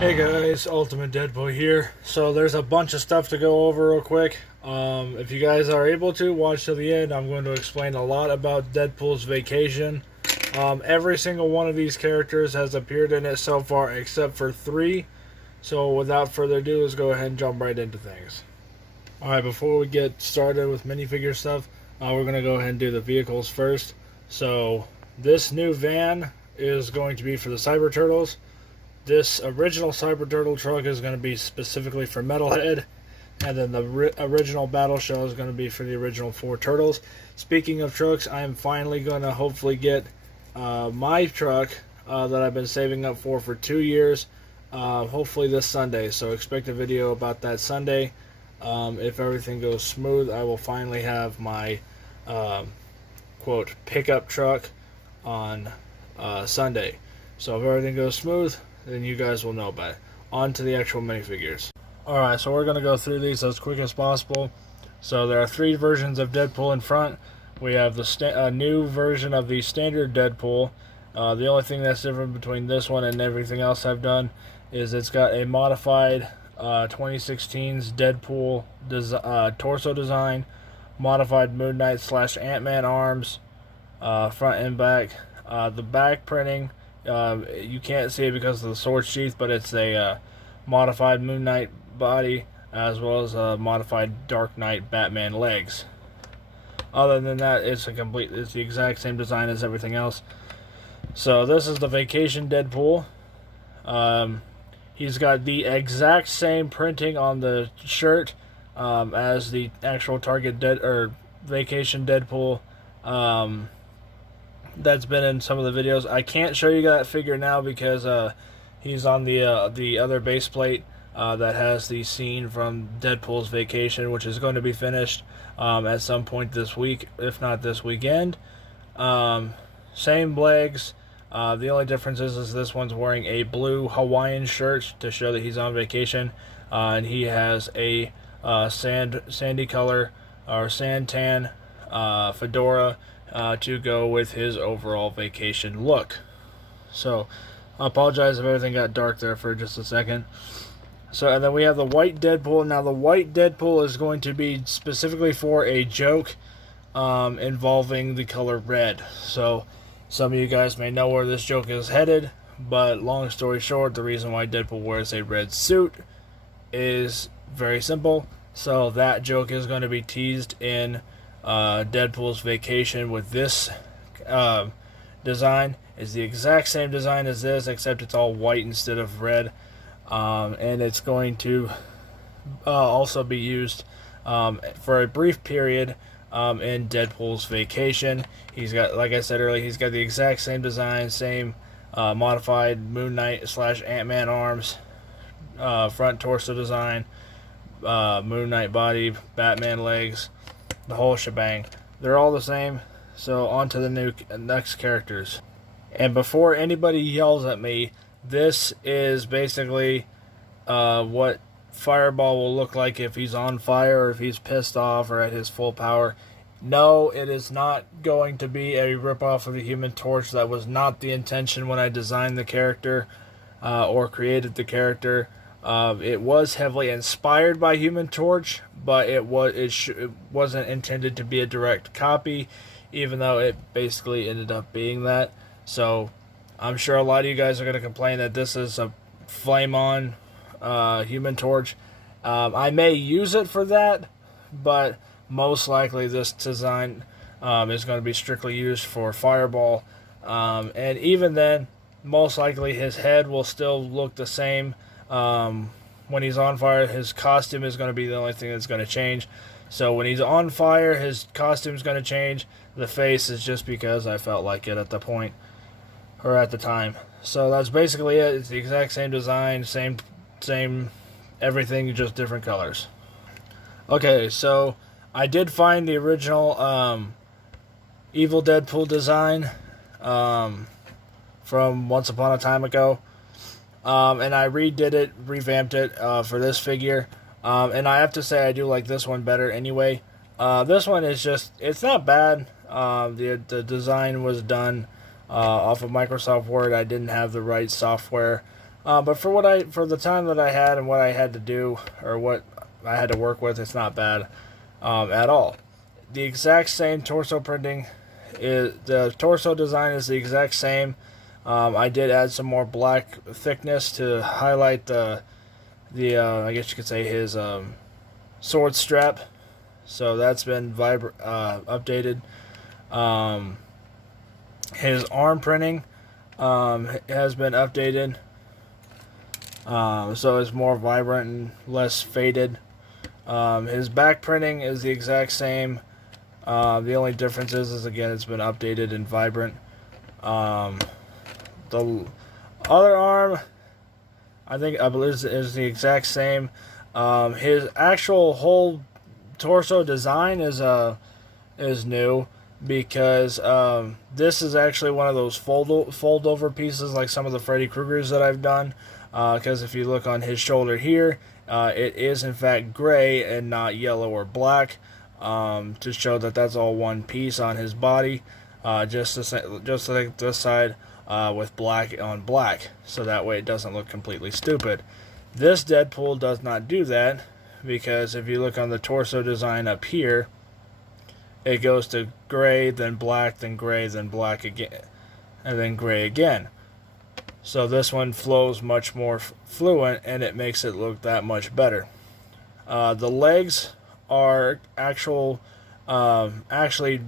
Hey guys, Ultimate Deadpool here. So there's a bunch of stuff to go over real quick. If you guys are able to, watch till the end. I'm going to explain a lot about Deadpool's vacation. Every single one of these characters has appeared in it so far except for 3. So without further ado, let's go ahead and jump right into things. Alright, before we get started with minifigure stuff, we're going to go ahead and do the vehicles first. So this new van is going to be for the Cyber Turtles. This original Cyber Turtle truck is going to be specifically for Metalhead, and then the original Battle Shell is going to be for the original 4 Turtles. Speaking of trucks, I am finally going to hopefully get my truck that I've been saving up for 2 years, hopefully this Sunday. So expect a video about that Sunday. If everything goes smooth, I will finally have my quote pickup truck on Sunday. So if everything goes smooth, then you guys will know about it. On to the actual minifigures. Alright, so we're going to go through these as quick as possible. So there are 3 versions of Deadpool in front. We have the new version of the standard Deadpool. The only thing that's different between this one and everything else I've done is it's got a modified 2016's Deadpool torso design, modified Moon Knight / Ant-Man arms, front and back. The back printing, you can't see it because of the sword sheath, but it's a modified Moon Knight body as well as a modified Dark Knight Batman legs. Other than that, it's the exact same design as everything else. So this is the Vacation Deadpool. He's got the exact same printing on the shirt as the actual Vacation Deadpool. That's been in some of the videos. I can't show you that figure now because he's on the other base plate that has the scene from Deadpool's Vacation, which is going to be finished at some point this week, if not this weekend. Same legs. The only difference is this one's wearing a blue Hawaiian shirt to show that he's on vacation, and he has a sandy color or santan fedora to go with his overall vacation look. So I apologize if everything got dark there for just a second. So, and then we have the white Deadpool. Now the white Deadpool is going to be specifically for a joke involving the color red. So some of you guys may know where this joke is headed, but long story short, the reason why Deadpool wears a red suit is very simple. So that joke is going to be teased in Deadpool's Vacation with this design. Is the exact same design as this, except it's all white instead of red, and it's going to also be used for a brief period in Deadpool's Vacation. He's got, like I said earlier, he's got the exact same design, same modified Moon Knight / Ant-Man arms, front torso design, Moon Knight body, Batman legs, the whole shebang. They're all the same. So on to the next characters. And before anybody yells at me, this is basically what Fireball will look like if he's on fire or if he's pissed off or at his full power. No, it is not going to be a ripoff of the Human Torch. That was not the intention when I designed the character or created the character. It was heavily inspired by Human Torch, but it wasn't intended to be a direct copy, even though it basically ended up being that. So I'm sure a lot of you guys are going to complain that this is a flame-on Human Torch. I may use it for that, but most likely this design is going to be strictly used for Fireball. And even then, most likely his head will still look the same. When he's on fire, his costume is going to be the only thing that's going to change. So when he's on fire, his costume is going to change. The face is just because I felt like it at the point, or at the time. So that's basically it. It's the exact same design, same everything, just different colors. Okay, so I did find the original Evil Deadpool design from once upon a time ago. And I redid it, revamped it for this figure. And I have to say I do like this one better anyway. This one is just, it's not bad. The design was done off of Microsoft Word. I didn't have the right software But for the time that I had and what I had to do, or what I had to work with, it's not bad at all. The exact same torso printing the torso design is the exact same. I did add some more black thickness to highlight the I guess you could say his sword strap. So that's been updated. His arm printing has been updated. So it's more vibrant and less faded. His back printing is the exact same. The only difference is again it's been updated and vibrant. The other arm, I believe is the exact same. His actual whole torso design is new because this is actually one of those fold over pieces like some of the Freddy Kruegers that I've done. Because if you look on his shoulder here, it is in fact gray and not yellow or black. To show that that's all one piece on his body, just like this side with black on black, so that way it doesn't look completely stupid. This Deadpool does not do that, because if you look on the torso design up here, it goes to gray, then black, then gray, then black again, and then gray again. So this one flows much more fluent, and it makes it look that much better. The legs are actually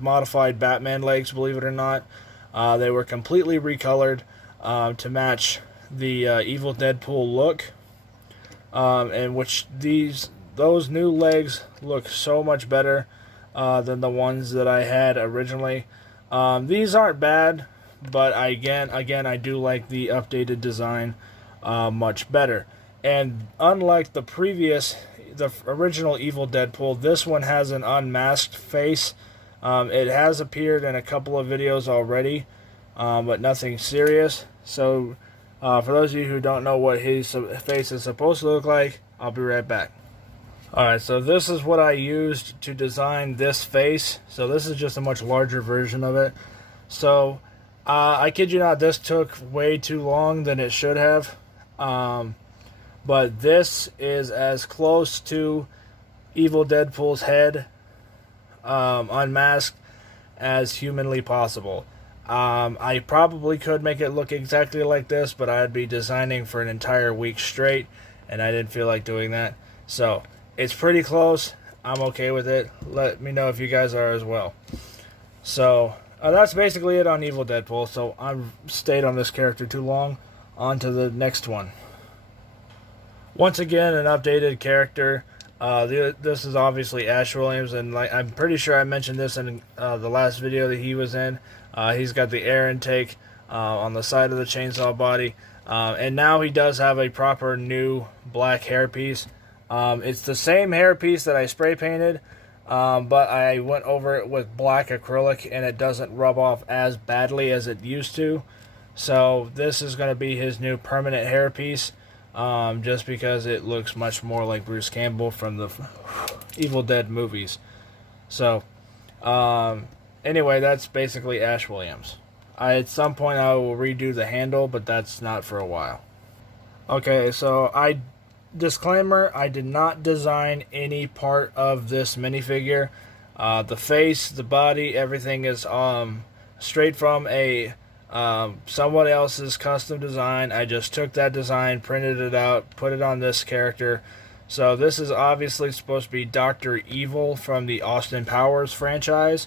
modified Batman legs, believe it or not. They were completely recolored to match the evil Deadpool look, and which those new legs look so much better than the ones that I had originally. These aren't bad, but again I do like the updated design much better. And unlike the original evil Deadpool, this one has an unmasked face. It has appeared in a couple of videos already, but nothing serious. So for those of you who don't know what his face is supposed to look like, I'll be right back. Alright, so this is what I used to design this face. So this is just a much larger version of it. So I kid you not, this took way too long than it should have. But this is as close to evil Deadpool's head unmasked as humanly possible. I probably could make it look exactly like this, but I'd be designing for an entire week straight, and I didn't feel like doing that. So it's pretty close. I'm okay with it. Let me know if you guys are as well. So that's basically it on evil Deadpool. So I've stayed on this character too long. On to the next one. Once again, an updated character. This is obviously Ash Williams, and I'm pretty sure I mentioned this in the last video that he was in. He's got the air intake on the side of the chainsaw body, and now he does have a proper new black hairpiece. It's the same hairpiece that I spray painted, but I went over it with black acrylic, and it doesn't rub off as badly as it used to. So this is going to be his new permanent hairpiece. Just because it looks much more like Bruce Campbell from the Evil Dead movies. So, anyway, that's basically Ash Williams. At some point I will redo the handle, but that's not for a while. Okay, so disclaimer, I did not design any part of this minifigure. The face, the body, everything is straight from someone else's custom design. I just took that design, printed it out, put it on this character. So this is obviously supposed to be Dr. Evil from the Austin Powers franchise,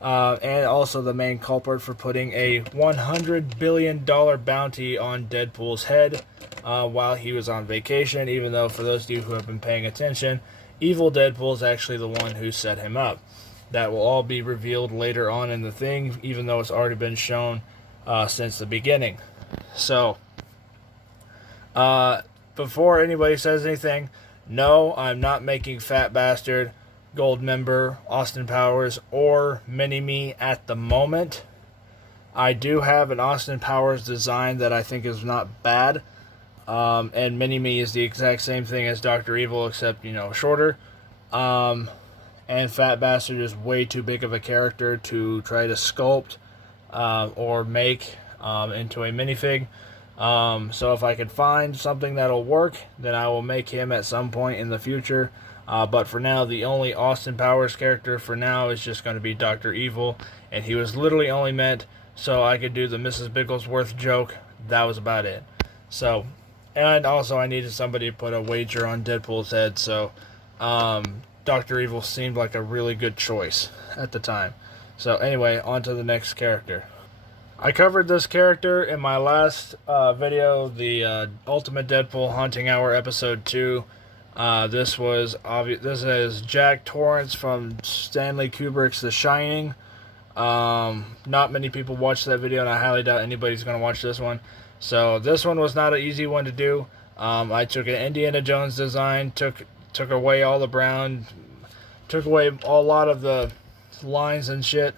and also the main culprit for putting a $100 billion bounty on Deadpool's head while he was on vacation, even though for those of you who have been paying attention, evil Deadpool is actually the one who set him up. That will all be revealed later on in the thing, even though it's already been shown since the beginning. So, before anybody says anything, no, I'm not making Fat Bastard, Goldmember, Austin Powers, or Mini-Me at the moment. I do have an Austin Powers design that I think is not bad, and Mini-Me is the exact same thing as Dr. Evil, except, shorter. And Fat Bastard is way too big of a character to try to sculpt or make into a minifig. So if I could find something that'll work, then I will make him at some point in the future. But for now, the only Austin Powers character for now is just going to be Dr. Evil, and he was literally only meant so I could do the Mrs. Bigglesworth joke. That was about it. So, and also I needed somebody to put a wager on Deadpool's head, so Dr. Evil seemed like a really good choice at the time. So anyway, on to the next character. I covered this character in my last video, the Ultimate Deadpool Haunting Hour Episode 2. This is Jack Torrance from Stanley Kubrick's The Shining. Not many people watched that video, and I highly doubt anybody's going to watch this one. So this one was not an easy one to do. I took an Indiana Jones design, took away all the brown, took away a lot of the lines and shit.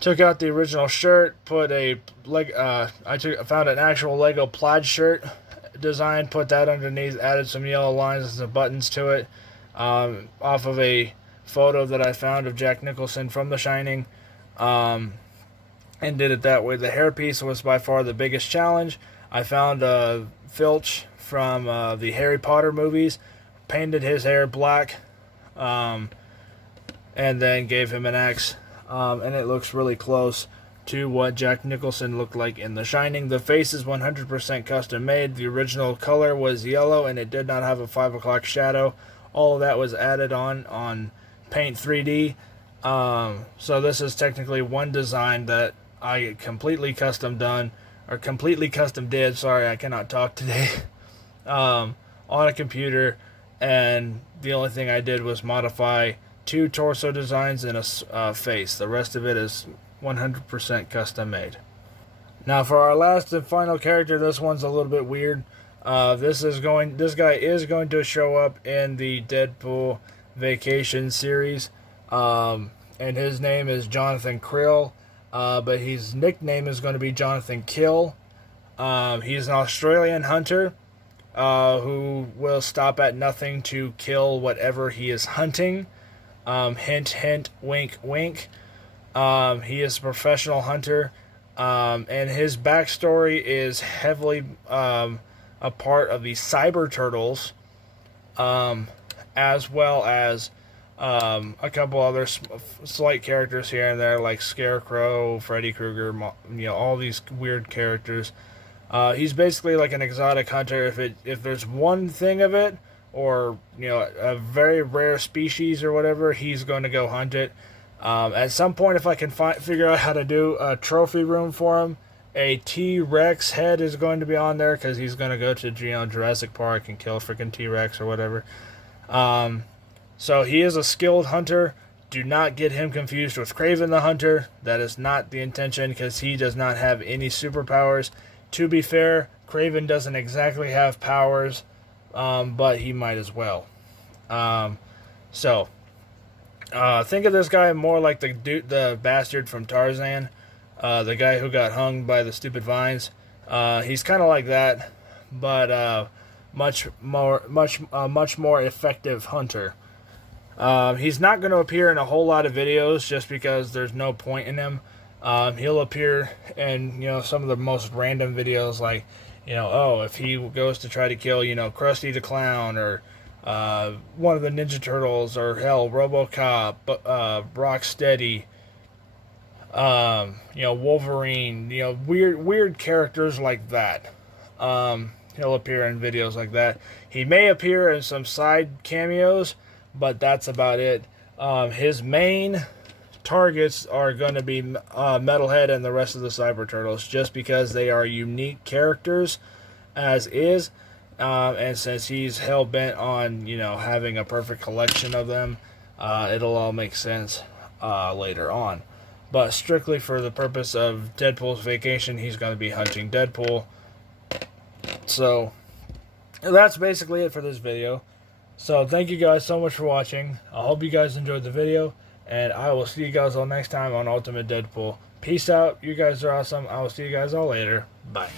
Took out the original shirt, put a found an actual Lego plaid shirt design, put that underneath, added some yellow lines and some buttons to it, off of a photo that I found of Jack Nicholson from The Shining, and did it that way. The hairpiece was by far the biggest challenge. I found Filch from the Harry Potter movies, painted his hair black, and then gave him an axe. And it looks really close to what Jack Nicholson looked like in The Shining. The face is 100% custom made. The original color was yellow, and it did not have a 5 o'clock shadow. All of that was added on Paint 3D. So this is technically one design that I completely custom did. Sorry, I cannot talk today. On a computer, and the only thing I did was modify 2 torso designs and a face. The rest of it is 100% custom made. Now for our last and final character, this one's a little bit weird. This guy is going to show up in the Deadpool Vacation series, and his name is Jonathan Krill, but his nickname is going to be Jonathan Kill. He's an Australian hunter who will stop at nothing to kill whatever he is hunting. Hint, hint, wink, wink. He is a professional hunter, and his backstory is heavily a part of the Cyber Turtles, as well as a couple other slight characters here and there, like Scarecrow, Freddy Krueger, all these weird characters. He's basically like an exotic hunter. If there's one thing of it, or a very rare species or whatever, he's going to go hunt it. At some point, if I can figure out how to do a trophy room for him, a T-Rex head is going to be on there, because he's going to go to Jurassic Park and kill a freaking T-Rex or whatever. So he is a skilled hunter. Do not get him confused with Kraven the Hunter. That is not the intention, because he does not have any superpowers. To be fair, Kraven doesn't exactly have powers, but he might as well. Think of this guy more like the bastard from Tarzan, the guy who got hung by the stupid vines. He's kind of like that, but much more effective hunter. He's not going to appear in a whole lot of videos just because there's no point in him. He'll appear in some of the most random videos, like if he goes to try to kill Krusty the Clown, or one of the Ninja Turtles, or hell, RoboCop, Rocksteady, Wolverine, weird characters like that. He'll appear in videos like that. He may appear in some side cameos, but that's about it. His main targets are going to be Metalhead and the rest of the Cyber Turtles, just because they are unique characters as is. And since he's hell-bent on, having a perfect collection of them, it'll all make sense later on. But strictly for the purpose of Deadpool's Vacation, he's going to be hunting Deadpool. So, that's basically it for this video. So, thank you guys so much for watching. I hope you guys enjoyed the video, and I will see you guys all next time on Ultimate Deadpool. Peace out. You guys are awesome. I will see you guys all later. Bye.